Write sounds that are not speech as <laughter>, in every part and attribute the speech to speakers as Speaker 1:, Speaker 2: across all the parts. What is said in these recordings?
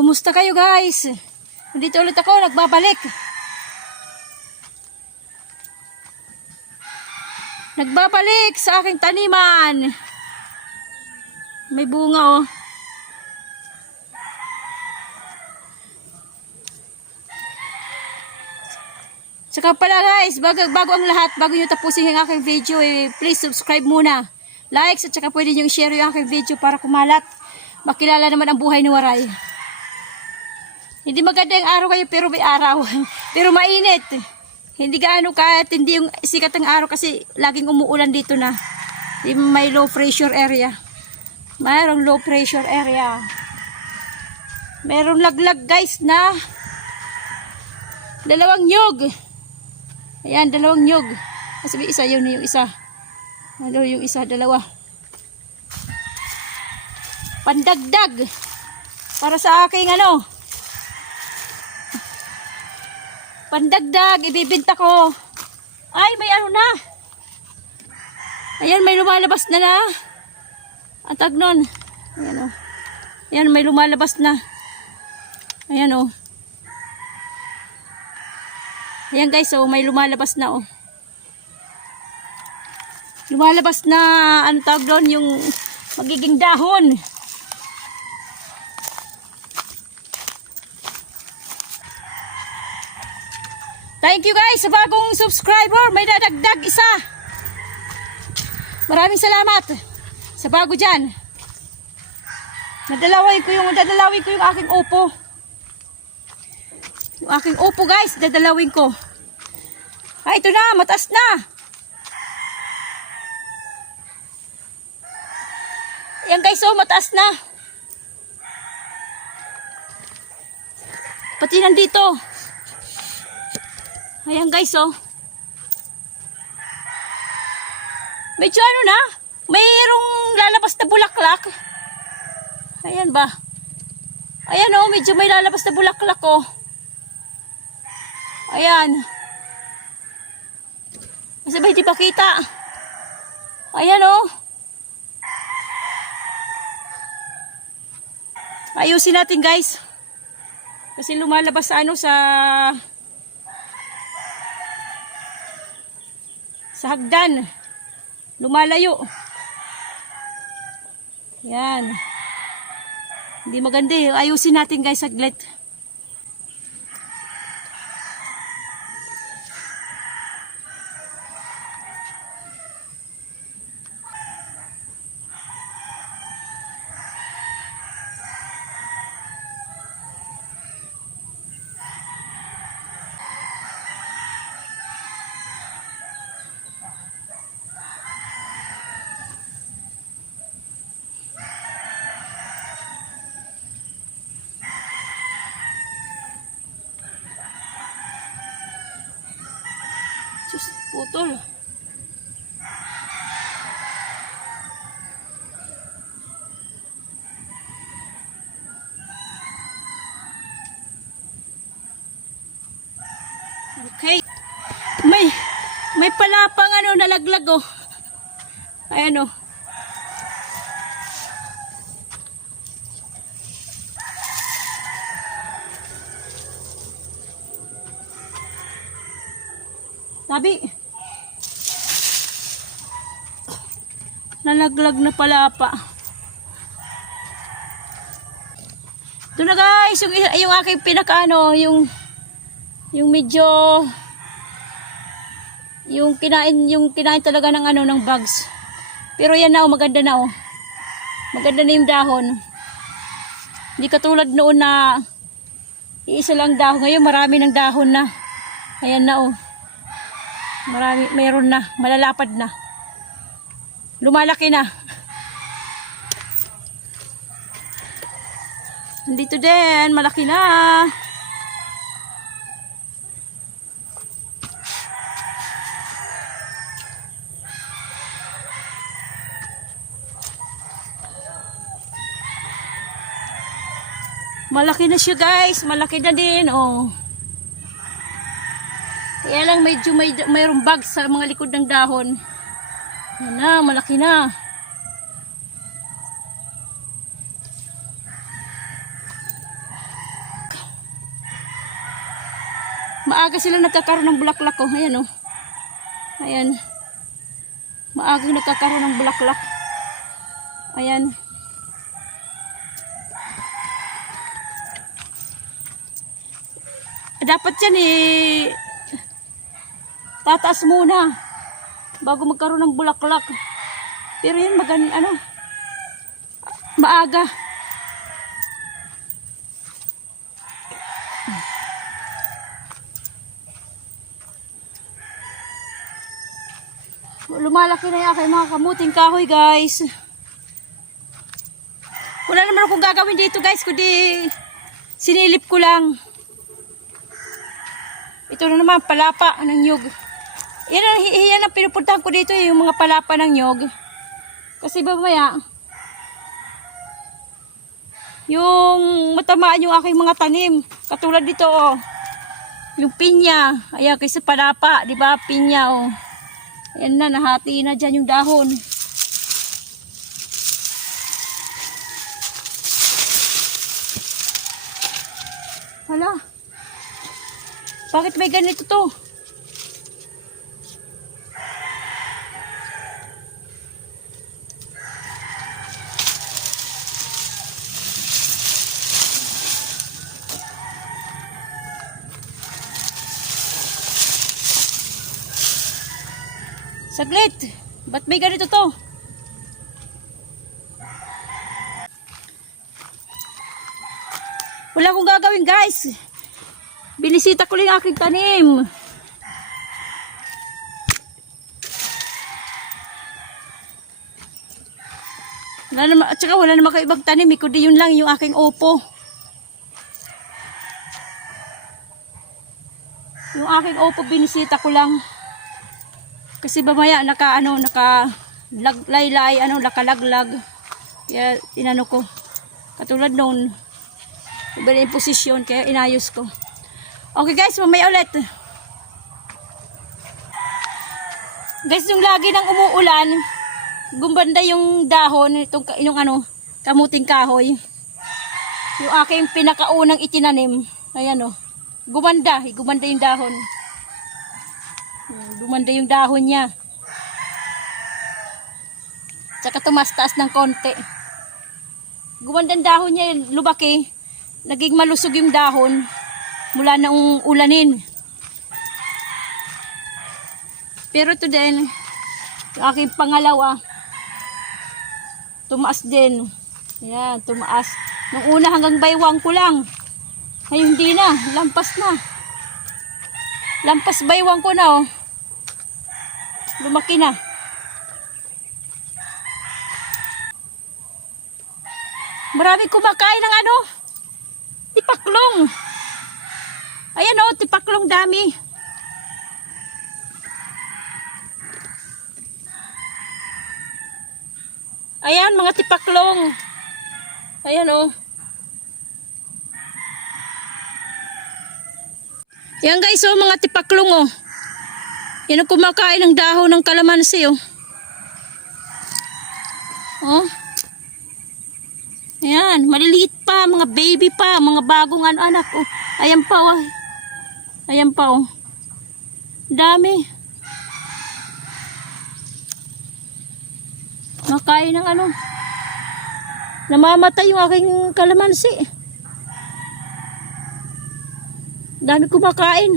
Speaker 1: Kumusta kayo guys? Nandito ulit ako, nagbabalik. Nagbabalik sa aking taniman. May bunga oh. Saka pala guys, bago, bago ang lahat, bago nyo tapusin yung aking video, eh, please subscribe muna. Likes at saka pwede nyo i-share yung aking video para kumalat. Makilala naman ang buhay ni Waray. Hindi maganda yung araw kayo pero may araw. <laughs> pero mainit. Hindi gaano ka, hindi yung sikat ng araw kasi laging umuulan dito na. May low pressure area. Mayroong low pressure area. Merong laglag guys na dalawang nyog. Ayan, dalawang nyog. May isa yun yung isa. Ano yung isa, dalawa. Pandagdag. Para sa aking ano. Pandagdag, ibibinta ko. Ay, may ano na. Ayan, may lumalabas na na. Ang tag nun. Ayan o. Ayan, may lumalabas na. Ayan o. Ayan guys, oh, may lumalabas na oh. Lumalabas na, ano tawag doon, yung magiging dahon. Thank you guys sa bagong subscriber. May dadagdag isa. Maraming salamat sa bago dyan. Nadalawin ko yung, dadalawin ko yung aking upo. Yung aking upo guys, dadalawin ko. Ay, ito na, mataas na. Yan guys, oh, mataas na. Pati nandito. Ayan guys, oh. Medyo ano na, mayroong lalabas na bulaklak. Ayan ba? Ayan oh, medyo may lalabas na bulaklak oh. Ayan. Kasi ba hindi pa? Ayan oh. Ayusin natin guys. Kasi lumalabas ano sa sa hagdan. Lumalayo. Yan. Hindi maganda eh. Ayusin natin guys saglit. Okay. May may palapang ano nalaglag oh. Ayan oh. Sabi. Nalaglag na palapa. Ito na guys, yung, yung aking pinakaano, yung yung medyo yung kinain yung kinain talaga ng ano ng bugs. Pero yan na oh, maganda na oh. Maganda na yung dahon. Hindi katulad noon na iisa lang dahon. Ngayon marami ng dahon na. Ayan na oh. Marami, mayroon na. Malalapad na. Lumalaki na. Dito din, malaki na. Malaki na siya guys. Malaki na din. Oh. Kaya lang medyo may, mayroong bag sa mga likod ng dahon. Yan na, malaki na. Maaga sila nagkakaroon ng bulaklak. Oh. Ayan. Oh. Ayan. Maaga nagkakaroon ng bulaklak. Ayan. Ayan. Dapat yan eh tataas muna bago magkaroon ng bulaklak. Pero yan magan ano maaga. Lumalaki na yung aking mga kamuting kahoy guys. Wala naman akong gagawin dito guys kundi sinilip ko lang. Ito na naman palapa ng nyug. Yan ang, yan ang pinupuntahan ko dito yung mga palapa ng nyog. Kasi mamaya yung matamaan yung aking mga tanim. Katulad dito oh. Yung pinya. Ayan kaysa palapa. di ba Pinya oh. Ayan na, nahati na dyan yung dahon. Hala. Bakit may ganito to? Saglit. Ba't may ganito to? Wala akong gagawin guys. Binisita ko lang aking tanim. Wala naman, at saka wala naman kayo ibang tanim, eh, kundi yun lang yung aking opo. Yung aking opo, binisita ko lang. Kasi mamaya naka ano naka lag, laylay ano nakalaglag. Kaya inano ko. Katulad noon. Iba na yung posisyon kaya inayos ko. Okay guys, mamaya ulit. Guys, yung lagi nang umuulan, gumbanda yung dahon itong yung ano, kamuting kahoy. Yung aking pinakaunang itinanim. Ayan oh. Gumanda, eh, gumanda yung dahon. Dumanda yung dahon niya. Tsaka tumastaas ng konti. Gumanda ang dahon niya, lubaki. Naging malusog yung dahon mula noong ulanin. Pero ito din, yung aking pangalawa, tumaas din. Yan, tumaas. Nung una hanggang baywang ko lang. Ngayon hindi na, lampas na. Lampas baywang ko na oh. Lumaki na. Marami kumakain ng ano? Tipaklong. Ayan oh, tipaklong dami. Ayan, mga tipaklong. Ayan oh. Yan guys, oh, mga tipaklong oh. Yan ang kumakain ng dahon ng kalamansi, oh. Oh. Ayan, maliliit pa, mga baby pa, mga bagong ano, anak, oh. Ayan pa, oh. Ayan pa, oh. Dami. Makain ng ano. Namamatay yung aking kalamansi. Dami kumakain.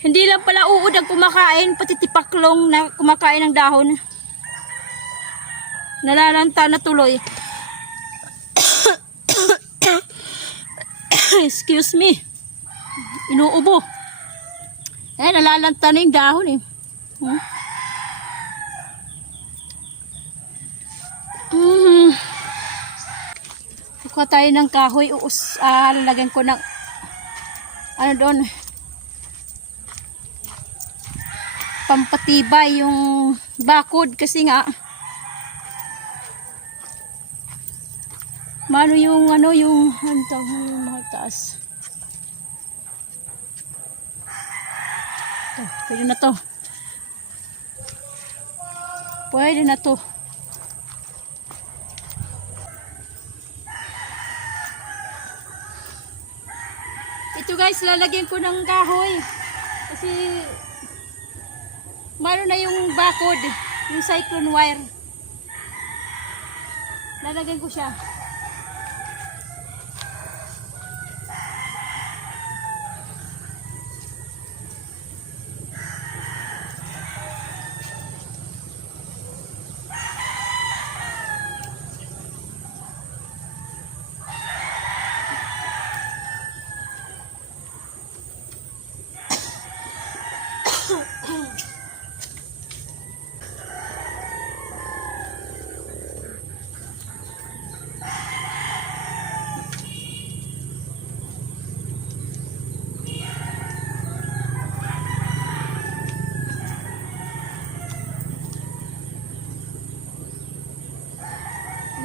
Speaker 1: Hindi lang pala uod ang kumakain, pati tipaklong na kumakain ng dahon. Nalalanta na tuloy. <coughs> Excuse me. Inuubo. Eh, nalalanta na yung dahon eh. Hmm? Mm. Kukuha tayo ng kahoy. Uus, ah, lalagyan ko ng ano doon pampatibay yung bakod kasi nga mano yung ano yung mo, yung mga taas pwede na to pwede na to Ito guys, lalagyan ko ng kahoy. Kasi Mano na yung bakod, yung cyclone wire. Lalagyan ko siya.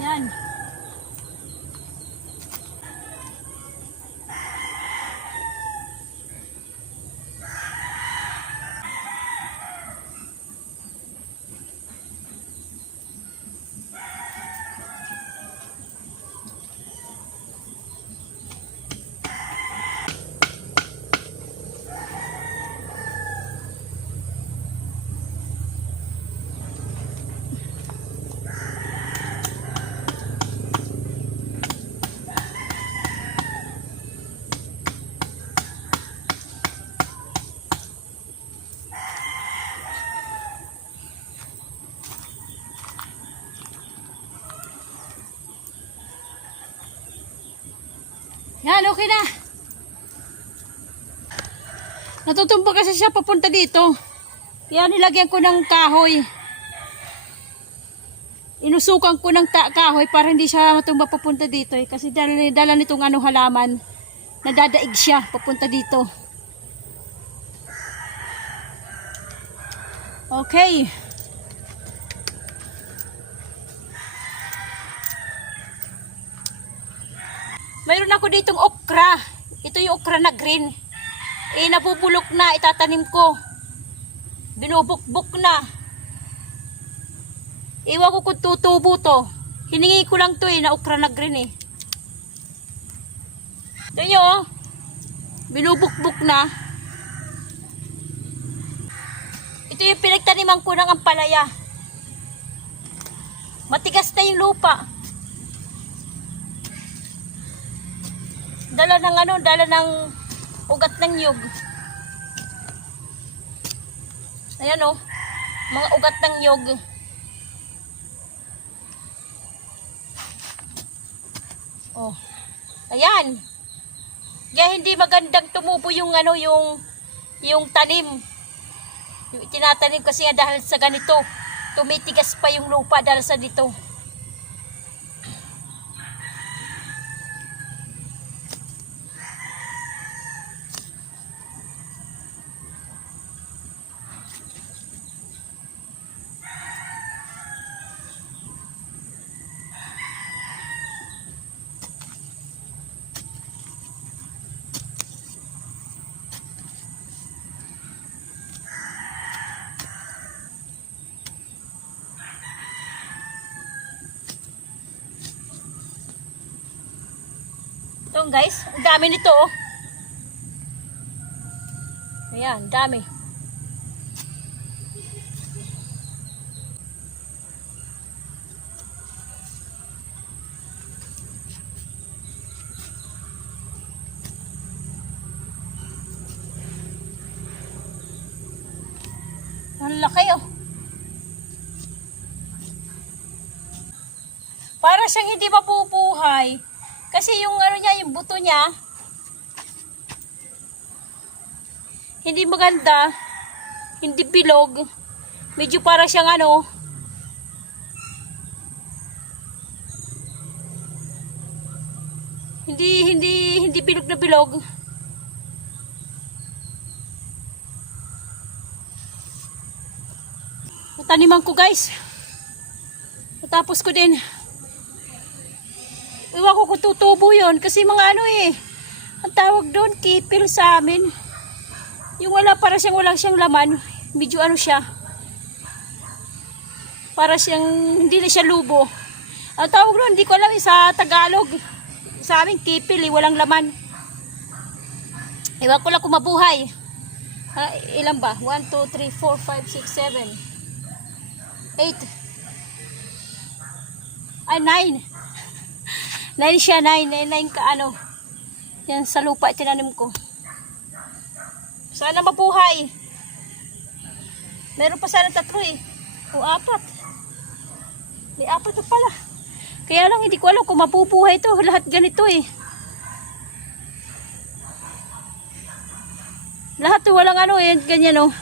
Speaker 1: Yan. Yan, okay na. Natutumba kasi siya papunta dito. Kaya nilagyan ko ng kahoy. Inusukan ko ng kahoy para hindi siya matumba papunta dito eh. Kasi dala, dala nitong ano halaman, nadadaig siya papunta dito. Okay. Mayroon ako ditong okra. Ito yung okra na green. Eh, nabubulok na. Itatanim ko. Binubukbuk na. Iwan ko kung tutubo to. Hiningi ko lang to eh, na okra na green eh. Ito nyo oh. Binubukbuk na. Ito yung pinagtaniman ko ng ampalaya. Matigas na yung lupa. Dala ng ano, dala ng ugat ng nyug. Ayan oh, mga ugat ng nyug. Oh. Ayan. Kaya hindi magandang tumubo yung ano, yung yung tanim. Yung tinatanim kasi nga dahil sa ganito, tumitigas pa yung lupa dahil sa dito. Ito guys, ang dami nito oh. Ayan, dami. Ang laki oh. Para siyang hindi mapupuhay. Kasi yung ano niya, yung buto niya, hindi maganda, hindi bilog, medyo para siyang ano, hindi, hindi, hindi bilog na bilog. Taniman ko guys. Tapos ko din. Iwan ko tutubo yun. Kasi mga ano eh. Ang tawag doon, kipil sa amin. Yung wala, para siyang walang siyang laman. Medyo ano siya. Para siyang, hindi na siya lubo. Ang tawag doon, hindi ko alam eh, sa Tagalog. Sa amin, kipil eh, walang laman. Ewan ko lang kung mabuhay. Ha, ilan ba? 1, 2, 3, 4, 5, 6, 7, 8. Ay, 9. 9 siya, 9. 9, 9 ka ano. Yan sa lupa itinanim ko. Sana mabuhay. Meron pa sana tatlo eh. O apat. May apat na pala. Kaya lang hindi ko alam kung mapupuhay to. Lahat ganito eh. Lahat to walang ano eh. Ganyan oh.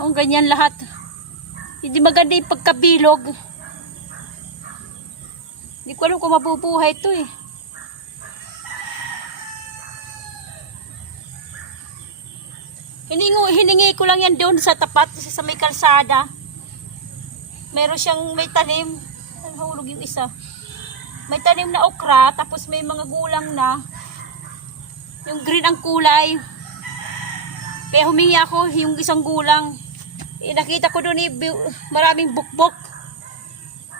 Speaker 1: Oh, ganyan lahat. Hindi maganda yung pagkabilog. Hindi ko alam kung mabubuhay to eh. Hiningi, hiningi ko lang yan doon sa tapat, sa may kalsada. Meron siyang may tanim. Nahulog yung isa. May tanim na okra, tapos may mga gulang na. Yung green ang kulay. Kaya humingi ako yung isang gulang. Eh, nakita ko doon eh, maraming bukbok.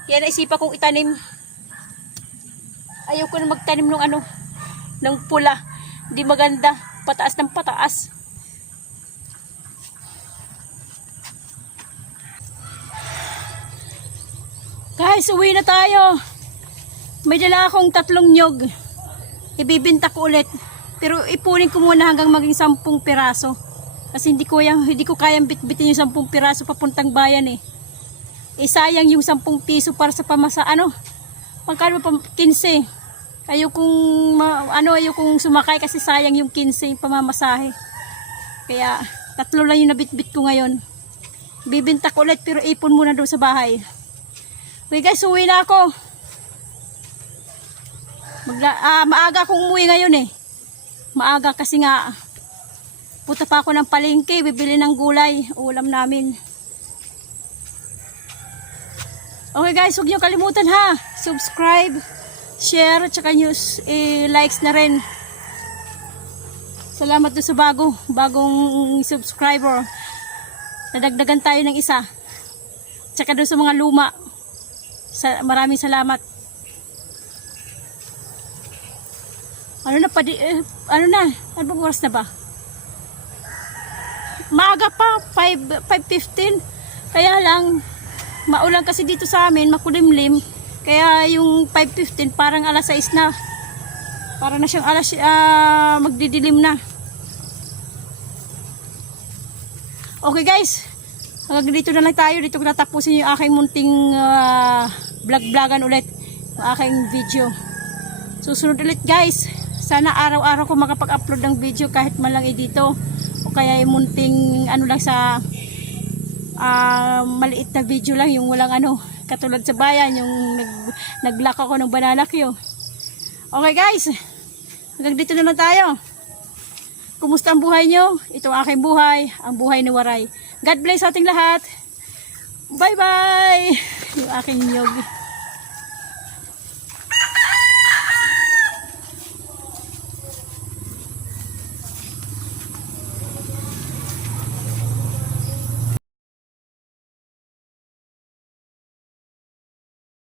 Speaker 1: Kaya naisipan kong itanim. Ayaw ko na magtanim ng ano, ng pula. Hindi maganda. Pataas ng pataas. Guys, uwi na tayo. May dala akong tatlong nyog. Ibibinta ko ulit. Pero ipunin ko muna hanggang maging sampung piraso. Kasi hindi ko, yung, hindi ko kayang bitbitin yung sampung piraso papuntang bayan eh. Eh sayang yung sampung piso para sa pamasa, ano? Magkano pa? 15. Ayaw kong, ano, ayaw kong sumakay kasi sayang yung 15 yung pamamasahe. Kaya, tatlo lang yung nabitbit ko ngayon. Bibinta ko ulit pero ipon muna doon sa bahay. Okay guys, uwi na ako. Magla ah, maaga akong umuwi ngayon eh. Maaga kasi nga puta pa ako ng palengke, bibili ng gulay, ulam namin. Okay guys, huwag niyo kalimutan ha. Subscribe, share, at news, eh, likes na rin. Salamat doon sa bago, bagong subscriber. Nadagdagan tayo ng isa. Tsaka doon sa mga luma. Sa, maraming salamat. Ano na pa di, eh, ano na? Ano oras na ba? Maaga pa, 5, 5.15. Kaya lang, maulan kasi dito sa amin, makulimlim. Kaya yung 5.15 parang alas 6 na. Parang na siyang alas, ah, magdidilim na. Okay guys, hanggang dito na lang tayo. Dito ko natapusin yung aking munting ah, vlog-vlogan ulit. Yung aking video. Susunod ulit guys. Sana araw-araw ko makapag-upload ng video kahit man lang eh dito. Kaya yung munting ano lang sa ah, maliit na video lang. Yung walang ano, katulad sa bayan. Yung nag, nag-lock ako ng banana queue. Okay guys, hanggang dito na lang tayo. Kumusta ang buhay nyo? Ito ang aking buhay, ang buhay ni Waray. God bless ating lahat. Bye-bye! Yung aking nyog.